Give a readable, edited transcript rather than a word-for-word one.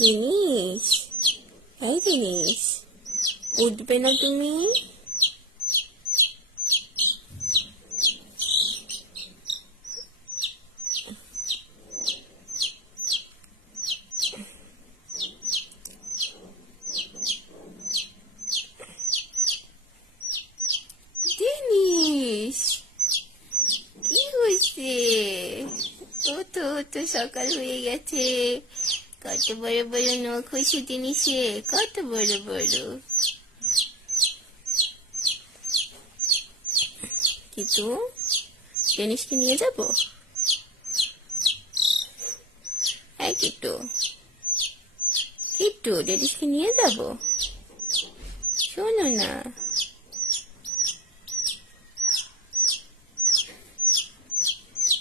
জিনিস, এই জিনিস, উঠবে না তুমি? জিনিস, কি হয়েছে? ও তো সকাল হয়ে গেছে। কত বড় বড় নখ হয়েছে জিনিসে, কত বড় বড়। কিন্তু জিনিসকে নিয়ে যাব? হ্যাঁ কিট্টু, কিট্টু জিনিসকে নিয়ে যাব? শোনো না।